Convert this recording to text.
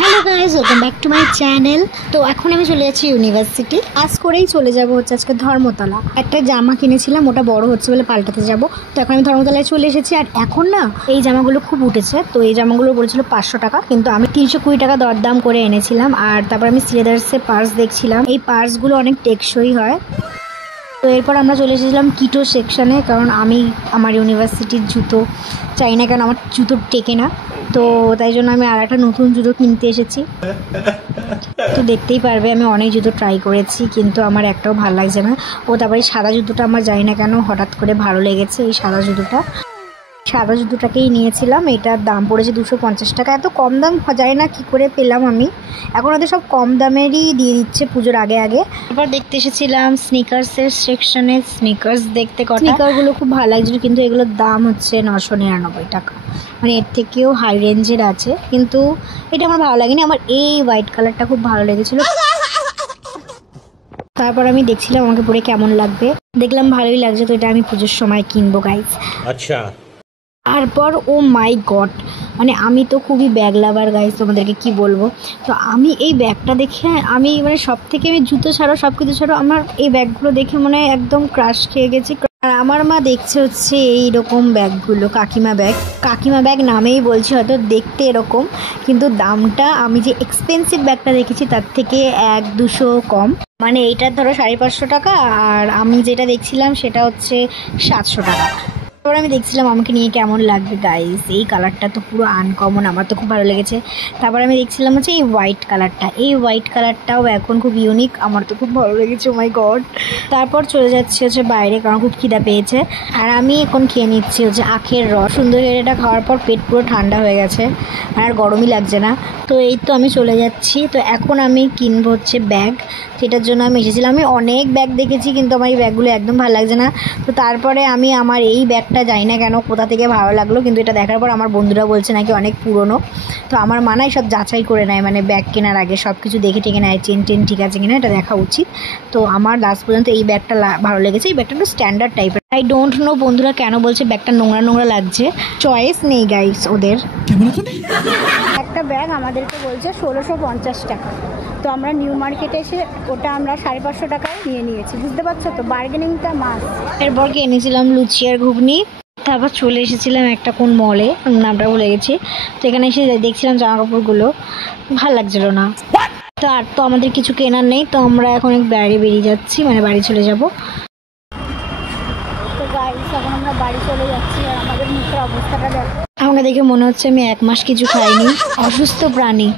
Hello guys, welcome back to my channel. তো এখন আমি চলে যাচ্ছি ইউনিভার্সিটি। আজ করেই চলে যাব হচ্ছে আজকে ধর্মতলা। একটা জামা কিনেছিলাম, ওটা বড় হচ্ছে বলে পাল্টাতে যাব। তো এখন আমি ধর্মতলায় চলে এসেছি। আর এখন না এই জামাগুলো খুব উঠেছে। তো এই জামাগুলো বলেছিল 500 টাকা, কিন্তু আমি 320 টাকা দরদাম করে এনেছিলাম। আর তারপর আমি সিলেদার্সে পার্স দেখছিলাম। এই পার্সগুলো অনেক টেকসই হয়। তো এরপর আমরা চলে এসেছিলাম কিটো সেকশানে, কারণ আমি আমার ইউনিভার্সিটির জুতো চাই না, কারণ আমার জুতো টেকে না। তো তাই জন্য আমি আর একটা নতুন জুতো কিনতে এসেছি। তো দেখতেই পারবে আমি অনেক জুতো ট্রাই করেছি, কিন্তু আমার একটাও ভালো লাগছে না। ও তারপরে সাদা জুতোটা আমার জানি না কেন হঠাৎ করে ভালো লেগেছে। এই সাদা জুতোটাকেই নিয়েছিলাম। এটার দাম পড়েছে 250 টাকা। এত কম দাম যায় না কি করে পেলাম আমি। এখন ওদের সব কম দামেরই দিয়ে দিচ্ছে পুজোর আগে আগে। এবার দেখতে এসেছিলাম স্নিকার্সের সেকশনে। স্নিকার্স দেখতে স্নিকারগুলো খুব ভালো লাগছিল, কিন্তু এগুলোর দাম হচ্ছে 999 টাকা। মানে এর থেকেও হাই রেঞ্জের আছে, কিন্তু এটা আমার ভালো লাগেনি। আমার এই হোয়াইট কালারটা খুব ভালো লেগেছিলো। তারপর আমি দেখছিলাম আমাকে পরে কেমন লাগবে, দেখলাম ভালোই লাগছে। তো এটা আমি পুজোর সময় কিনবো গাইজ। আচ্ছা। তারপর ও মাই গড, মানে আমি তো খুবই ব্যাগ লাভার গাইজ, তোমাদেরকে কি বলবো। তো আমি এই ব্যাগটা দেখে আমি মানে সব থেকে আমি জুতো ছাড়ো সব কিছু ছাড়ো আমার এই ব্যাগগুলো দেখে মনে হয় একদম ক্রাশ খেয়ে গেছি। আর আমার মা দেখছে হচ্ছে এইরকম ব্যাগগুলো, কাকিমা ব্যাগ নামেই বলছি, হয়তো দেখতে এরকম, কিন্তু দামটা আমি যে এক্সপেন্সিভ ব্যাগটা দেখেছি তার থেকে 100-200 কম। মানে এইটা ধরো 550 টাকা, আর আমি যেটা দেখছিলাম সেটা হচ্ছে 700 টাকা। তারপর আমি দেখছিলাম আমাকে নিয়ে কেমন লাগবে গাইস। এই কালারটা তো পুরো আনকমন, আমার তো খুব ভালো লেগেছে। তারপর আমি দেখছিলাম হচ্ছে এই হোয়াইট কালারটাও এখন খুব ইউনিক, আমার তো খুব ভালো লেগেছে। ও মাই গড। তারপর চলে যাচ্ছে হচ্ছে বাইরে, কারণ খুব খিদা পেয়েছে। আর আমি এখন খেয়ে নিচ্ছি হচ্ছে আখের রস। সুন্দর এটা খাওয়ার পর পেট পুরো ঠান্ডা হয়ে গেছে, আর গরমই লাগছে না। তো এই তো আমি চলে যাচ্ছি। তো এখন আমি কিনবো হচ্ছে ব্যাগ, সেটার জন্য আমি এসেছিলাম। আমি অনেক ব্যাগ দেখেছি, কিন্তু আমার এই ব্যাগগুলো একদম ভালো লাগছে না। তো তারপরে আমি আমার এই ব্যাগটা জানি না কেন কোথা থেকে ভালো লাগলো, কিন্তু এটা দেখার পর আমার বন্ধুরা বলছে নাকি অনেক পুরনো। তো আমার মানায় সব যাচাই করে নেয়, মানে ব্যাগ কেনার আগে সব কিছু দেখে টেকে নেয়, চেন ঠিক আছে কিনা, এটা দেখা উচিত। তো আমার লাস্ট পর্যন্ত এই ব্যাগটা ভালো লেগেছে। এই ব্যাগটা একটু স্ট্যান্ডার্ড টাইপের। আই ডোন্ট নো বন্ধুরা কেন বলছে ব্যাগটা নোংরা লাগছে। চয়েস নেই গাইস ওদের। একটা ব্যাগ আমাদেরকে বলছে 1650 টাকা। তো আমরা নিউ মার্কেটে এসে ওটা আমরা 550 টাকায় নিয়েছি। বুঝতে পারছো তো, বার্গেনিংটা মাস্ট। এরপর এনেছিলাম লুচি আর ঘুগনি। তারপর চলে এসেছিলাম একটা কোন মলে, নামটা ভুলে গেছি। তো এখানে এসে দেখছিলাম জামা কাপড়গুলো, ভালো লাগছিল না। তো আর তো আমাদের কিছু কেনার নেই, তো আমরা এখন বাইরে বেরিয়ে যাচ্ছি, মানে বাড়ি চলে যাব। তো গাইস এখন আমরা বাড়ি চলে যাচ্ছি, আর আমাদের মুখের অবস্থাটা দেখো। আমাকে দেখে মনে হচ্ছে আমি 1 মাস কিছু খাইনি, অসুস্থ প্রাণী।